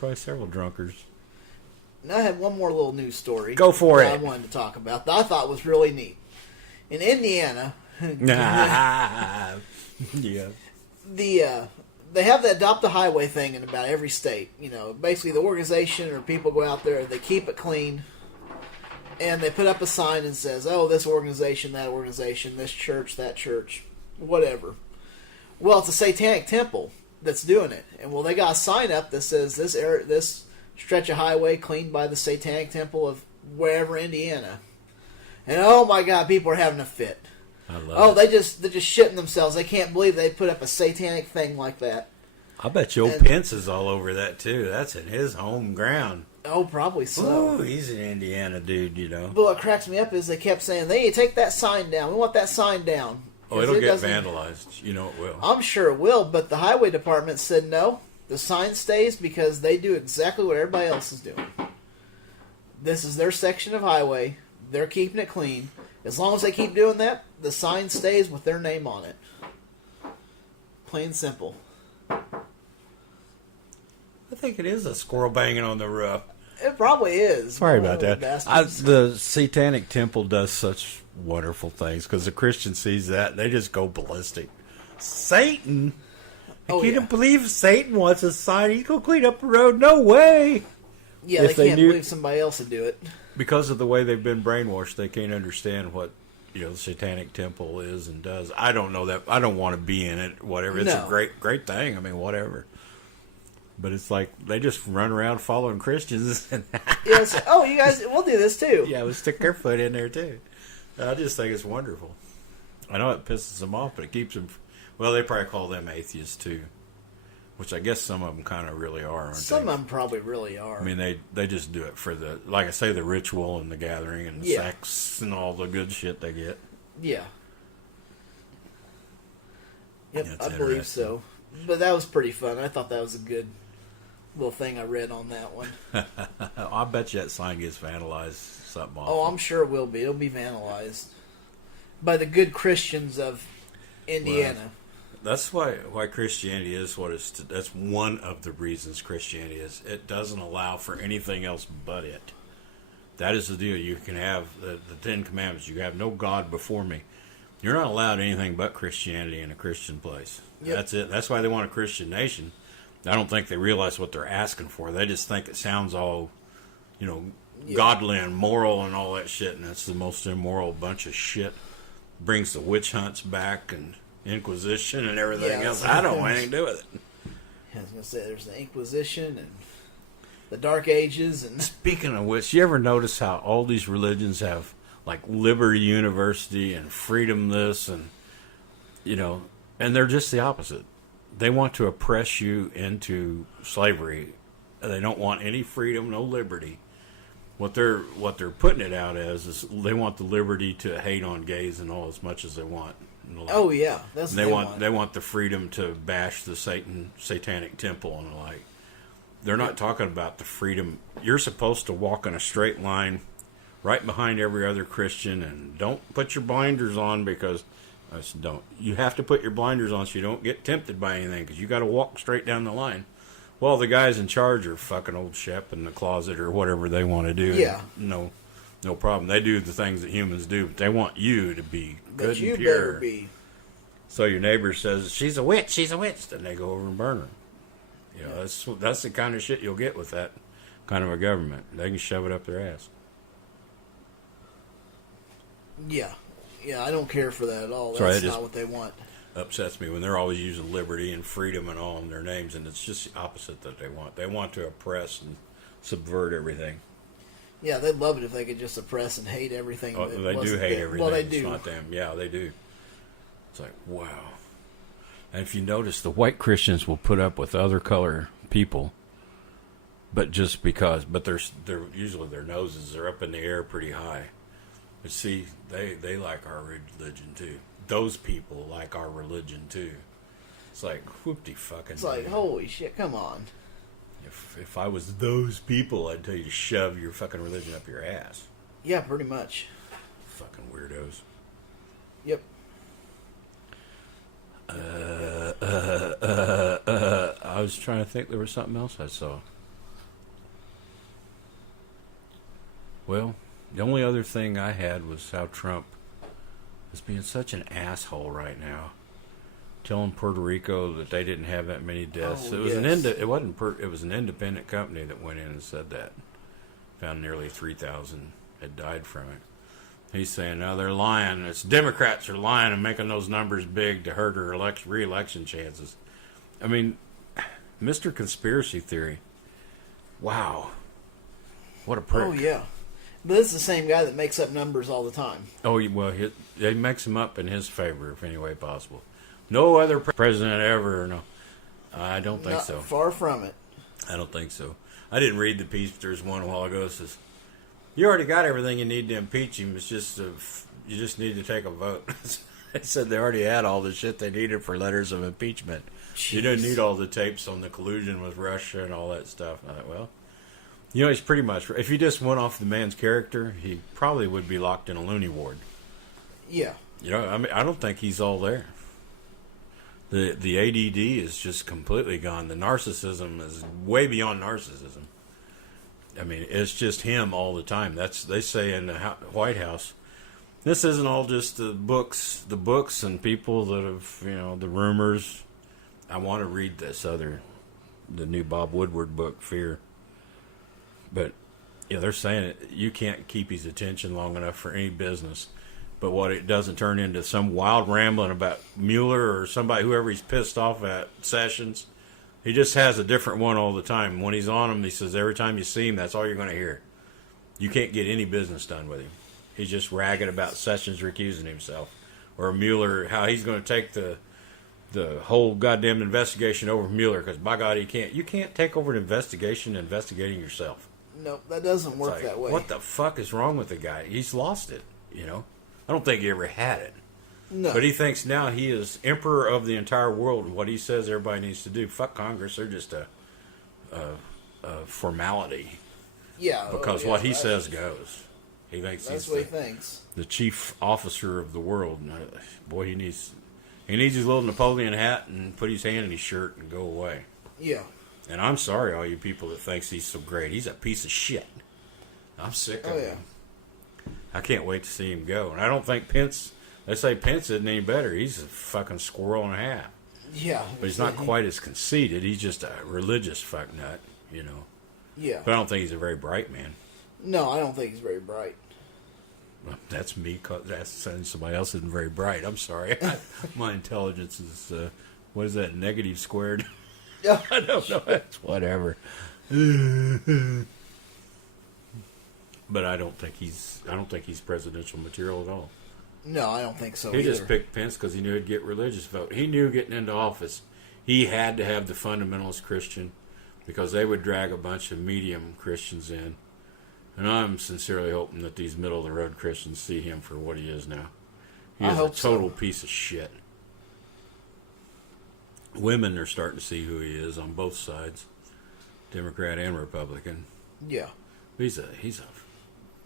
probably several drunkards. And I had one more little news story. Go for that it. I wanted to talk about that I thought was really neat. In Indiana, Yeah. They have the Adopt a Highway thing in about every state. You know, basically the organization or people go out there, they keep it clean, and they put up a sign and says, "Oh, this organization, that organization, this church, that church, whatever." Well, it's a satanic temple that's doing it, and well, they got a sign up that says this stretch of highway cleaned by the Satanic Temple of wherever, Indiana. And oh my God, people are having a fit. I love it. They're just shitting themselves. They can't believe they put up a satanic thing like that. I bet you old Pence is all over that too. That's in his home ground. Oh, probably so. Ooh, he's an Indiana dude, you know. But what cracks me up is they kept saying, "They need to take that sign down. We want that sign down." Oh, it'll get vandalized. You know it will. I'm sure it will, but the highway department said no. The sign stays because they do exactly what everybody else is doing. This is their section of highway. They're keeping it clean. As long as they keep doing that, the sign stays with their name on it. Plain and simple. I think it is a squirrel banging on the roof. It probably is. Sorry about that. Bastards. The Satanic Temple does such wonderful things because the Christian sees that they just go ballistic. Satan? I can't believe Satan wants a sign. He's going to clean up the road. No way. Yeah, they can't believe somebody else would do it. Because of the way they've been brainwashed, they can't understand what the Satanic Temple is and does. I don't know that. I don't want to be in it. Whatever. It's a great thing. I mean, whatever. But it's like they just run around following Christians. Yes. Oh, you guys, we'll do this too. Yeah, we'll stick their foot in there too. I just think it's wonderful. I know it pisses them off, but it keeps them. Well, they probably call them atheists too, which I guess some of them kind of really are, aren't they? Some of them probably really are. I mean, they just do it for the, like I say, the ritual and the gathering and the sex and all the good shit they get. Yeah. Yep, I believe so. But that was pretty fun. I thought that was a good little thing I read on that one. I bet you that sign gets vandalized something awful. Oh, I'm sure it will be. It'll be vandalized by the good Christians of Indiana. Well, that's why Christianity is what it's. That's one of the reasons Christianity is. It doesn't allow for anything else but it. That is the deal. You can have the Ten Commandments. You have no God before me. You're not allowed anything but Christianity in a Christian place. Yep. That's it. That's why they want a Christian nation. I don't think they realize what they're asking for. They just think it sounds all, godly and moral and all that shit, and that's the most immoral bunch of shit. Brings the witch hunts back and Inquisition and everything else. I don't want anything to do with it. I was going to say, there's the Inquisition and the Dark Ages. And speaking of which, you ever notice how all these religions have, like, Liberty University and Freedom this and, and they're just the opposite. They want to oppress you into slavery. They don't want any freedom, no liberty. What they're putting it out as is they want the liberty to hate on gays and all as much as they want. Oh yeah, that's they want the freedom to bash the Satanic Temple and the like. They're not talking about the freedom. You're supposed to walk in a straight line, right behind every other Christian, and don't put your blinders on because. Don't. You have to put your blinders on so you don't get tempted by anything because you got to walk straight down the line. Well, the guys in charge are fucking old Shep in the closet or whatever they want to do. Yeah. No problem. They do the things that humans do, but they want you to be good and pure. Better be. So your neighbor says, she's a witch, then they go over and burn her. That's the kind of shit you'll get with that kind of a government. They can shove it up their ass. Yeah. Yeah, I don't care for that at all. That's right, not what they want. Upsets me when they're always using liberty and freedom and all in their names, and it's just the opposite that they want. They want to oppress and subvert everything. Yeah, they'd love it if they could just oppress and hate everything. Oh, they do hate everything. Well, they do. It's not them. Yeah, they do. It's like, wow. And if you notice, the white Christians will put up with other color people, but just because. But they're usually their noses are up in the air pretty high. But see, they like our religion too. Those people like our religion too. It's like whoopty fucking. It's like holy shit! Come on. If I was those people, I'd tell you to shove your fucking religion up your ass. Yeah, pretty much. Fucking weirdos. Yep. I was trying to think there was something else I saw. Well, the only other thing I had was how Trump is being such an asshole right now, telling Puerto Rico that they didn't have that many deaths. Oh, It was yes. it was an independent company that went in and said that. Found nearly 3,000 had died from it. He's saying, no, they're lying. It's Democrats are lying and making those numbers big to hurt her re-election chances. I mean, Mr. Conspiracy Theory. Wow. What a prick. Oh yeah, but this is the same guy that makes up numbers all the time. Oh, well, he makes them up in his favor, if any way possible. No other president ever, no. I don't think Not so. Far from it. I don't think so. I didn't read the piece. There's one a while ago that says, you already got everything you need to impeach him. It's just, you just need to take a vote. They said they already had all the shit they needed for letters of impeachment. Jeez. You didn't need all the tapes on the collusion with Russia and all that stuff. I thought, well, you know, he's pretty much, if you just went off the man's character, he probably would be locked in a loony ward. Yeah. You know, I mean, I don't think he's all there. The ADD is just completely gone. The narcissism is way beyond narcissism. I mean, it's just him all the time. They say in the White House. This isn't all just the books and people that have, you know, the rumors. I want to read the new Bob Woodward book, Fear. But yeah, they're saying it. You can't keep his attention long enough for any business. But what it doesn't turn into some wild rambling about Mueller or somebody, whoever he's pissed off at, Sessions. He just has a different one all the time. When he's on him, he says every time you see him, that's all you're going to hear. You can't get any business done with him. He's just ragging about Sessions recusing himself. Or Mueller, how he's going to take the whole goddamn investigation over Mueller, because by God, you can't take over an investigation investigating yourself. No, that doesn't work Like, that way. what the fuck is wrong with the guy? He's lost it, you know? I don't think he ever had it. No. But he thinks now he is emperor of the entire world, and what he says everybody needs to do. Fuck Congress, they're just a formality. Yeah. Because what he says goes. He thinks That's he's what he thinks. the chief officer of the world. And, boy, he needs his little Napoleon hat and put his hand in his shirt and go away. Yeah. And I'm sorry, all you people that thinks he's so great. He's a piece of shit. I'm sick of him. I can't wait to see him go. And I don't think Pence, they say Pence isn't any better. He's a fucking squirrel and a half. Yeah. But he's not quite as conceited. He's just a religious fucknut, you know. Yeah. But I don't think he's a very bright man. No, I don't think he's very bright. Well, that's me. That's saying somebody else isn't very bright. I'm sorry. My intelligence is, what is that, negative squared? Yeah. I don't know. It's whatever. But I don't think he's presidential material at all. No, I don't think so He either. just picked Pence because he knew he'd get religious vote. He knew getting into office, he had to have the fundamentalist Christian, because they would drag a bunch of medium Christians in. And I'm sincerely hoping that these middle-of-the-road Christians see him for what he is now. He I is a hope so. total piece of shit. Women are starting to see who he is on both sides, Democrat and Republican. Yeah. He's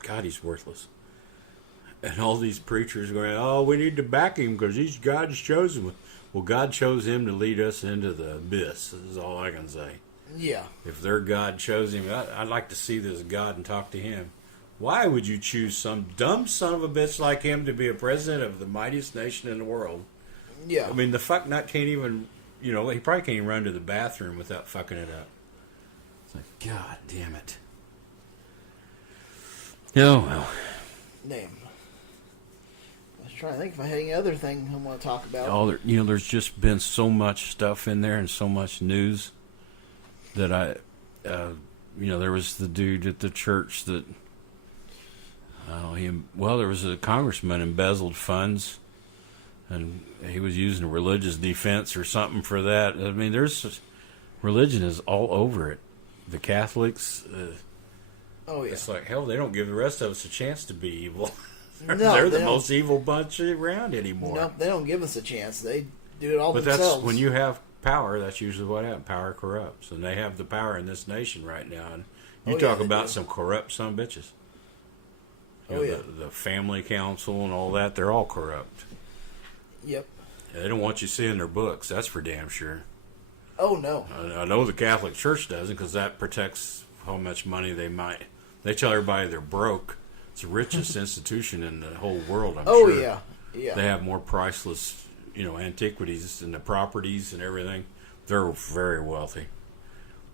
God, he's worthless. And all these preachers going, oh, we need to back him because he's God's chosen. Well, God chose him to lead us into the abyss. This is all I can say. Yeah. If their God chose him, I'd like to see this God and talk to him. Why would you choose some dumb son of a bitch like him to be a president of the mightiest nation in the world? Yeah. I mean, the fuck nut can't even, you know, he probably can't even run to the bathroom without fucking it up. It's like, God damn it. Oh, well. Damn. I was trying to think if I had any other thing I want to talk about. There's just been so much stuff in there and so much news that there was the dude at the church that, there was a congressman embezzled funds, and he was using a religious defense or something for that. I mean, religion is all over it. The Catholics, Oh, yeah. it's like, hell, they don't give the rest of us a chance to be evil. No, They're they the don't. most evil bunch around anymore. Nope, they don't give us a chance. They do it all But themselves. that's when you have power. That's usually what happens. Power corrupts, and they have the power in this nation right now. And you Oh, yeah, talk they about do. some corrupt son of bitches. Oh, yeah. The family council and all that—they're all corrupt. Yep. They don't want you seeing their books. That's for damn sure. Oh, no. I know the Catholic Church doesn't, because that protects how much money they might They tell everybody they're broke. It's the richest institution in the whole world, I'm Oh sure. yeah, yeah. They have more priceless, antiquities and the properties and everything. They're very wealthy.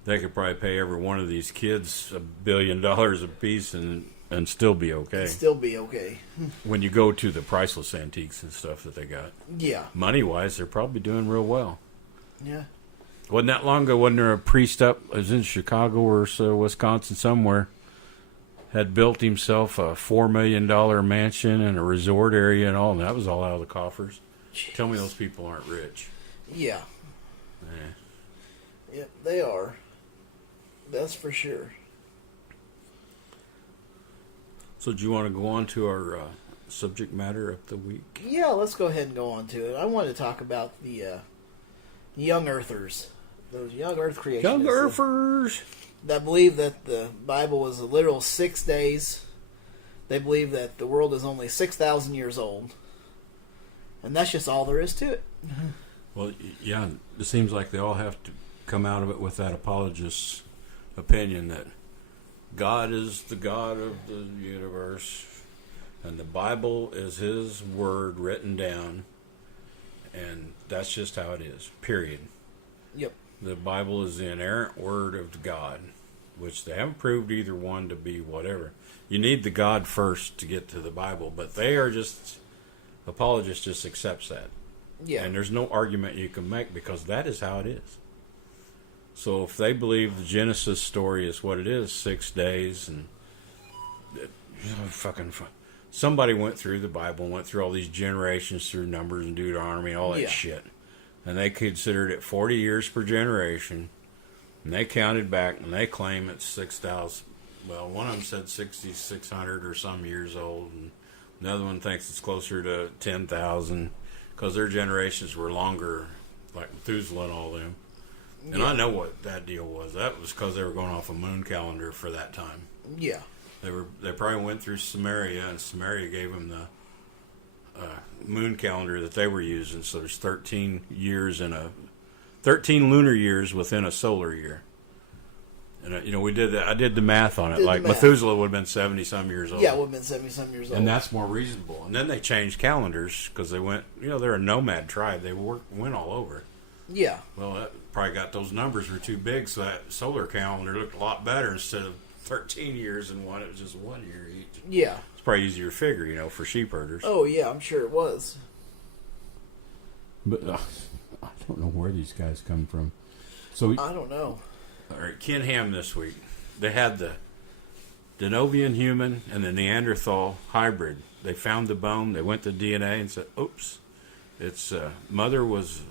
They could probably pay every one of these kids $1 billion a piece and still be okay. It'd still be okay. When you go to the priceless antiques and stuff that they got. Yeah, Money-wise, they're probably doing real well. yeah. Wasn't that long ago, wasn't there a priest up, it was in Chicago or so, Wisconsin somewhere, had built himself a $4 million mansion and a resort area and all, and that was all out of the coffers. Jeez. Tell me those people aren't rich. Yeah, Eh. yeah. They are. That's for sure. So do you want to go on to our subject matter of the week? Yeah, let's go ahead and go on to it. I wanted to talk about the young earthers, those young earth creationists. Young Earthers! That believe that the Bible was a literal 6 days. They believe that the world is only 6,000 years old. And that's just all there is to it. Well, yeah, it seems like they all have to come out of it with that apologist's opinion that God is the God of the universe, and the Bible is His word written down, and that's just how it is, period. Yep. The Bible is the inerrant word of God, which they haven't proved either one to be whatever. You need the God first to get to the Bible, but they are just, apologists just accepts that. Yeah. And there's no argument you can make because that is how it is. So if they believe the Genesis story is what it is, 6 days, and somebody went through the Bible and went through all these generations through Numbers and Deuteronomy, all that shit. And they considered it 40 years per generation. And they counted back and they claim it's 6,000. Well, one of them said 6,600 or some years old. And another one thinks it's closer to 10,000 because their generations were longer, like Methuselah and all them. And I know what that deal was. That was because they were going off a moon calendar for that time. Yeah. They probably went through Samaria, and Samaria gave them the moon calendar that they were using. So there's 13 lunar years within a solar year. And we did that. I did the math on it. Like Methuselah would have been 70 some years old. Yeah, would have been 70-some years old. And that's more reasonable. And then they changed calendars because they went. They're a nomad tribe. They went all over. Yeah. Well, that probably got those numbers were too big, so that solar calendar looked a lot better. Instead of 13 years in one, it was just 1 year each. Yeah. It's probably easier to figure, for sheep herders. Oh, yeah, I'm sure it was. But I don't know where these guys come from. So I don't know. All right, Ken Ham this week. They had the Denovian human and the Neanderthal hybrid. They found the bone. They went to DNA and said, oops, its mother was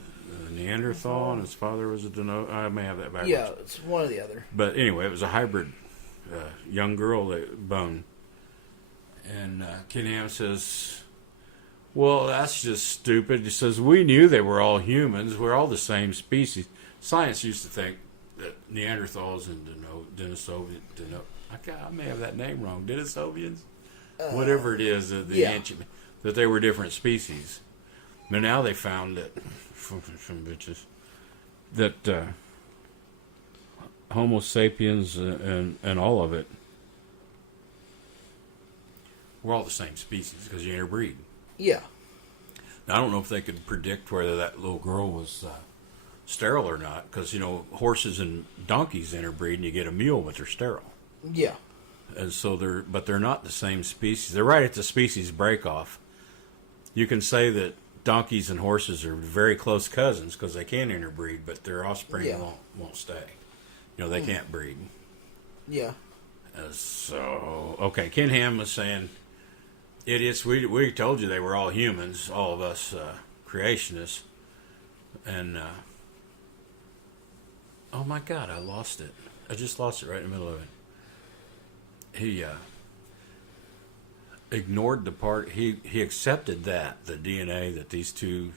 a Neanderthal and its father was a Denovian. I may have that backwards. Yeah, it's one or the other. But anyway, it was a hybrid young girl bone. And Ken Ham says, well, that's just stupid. He says, we knew they were all humans. We're all the same species. Science used to think that Neanderthals and Denisovians, I may have that name wrong, Denisovians? Whatever it is, the ancient, that they were different species. But now they found that, from bitches, that Homo sapiens and all of it, we're all the same species because you interbreed. Yeah. Now, I don't know if they could predict whether that little girl was sterile or not, because horses and donkeys interbreed and you get a mule, but they're sterile. Yeah. And so they're not the same species. They're right at the species break-off. You can say that donkeys and horses are very close cousins because they can interbreed, but their offspring won't stay. They can't breed. Yeah. So, okay, Ken Ham was saying, idiots, we told you they were all humans, all of us creationists. And, oh my God, I lost it. I just lost it right in the middle of it. He ignored the part, he accepted that, the DNA, that these two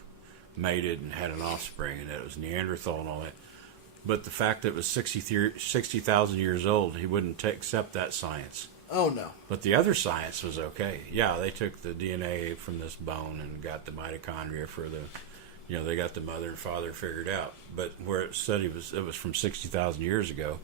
mated and had an offspring, and that it was Neanderthal and all that. But the fact that it was 60,000 years old, he wouldn't accept that science. Oh, no. But the other science was okay. Yeah, they took the DNA from this bone and got the mitochondria for the, they got the mother and father figured out. But where it said it was from 60,000 years ago,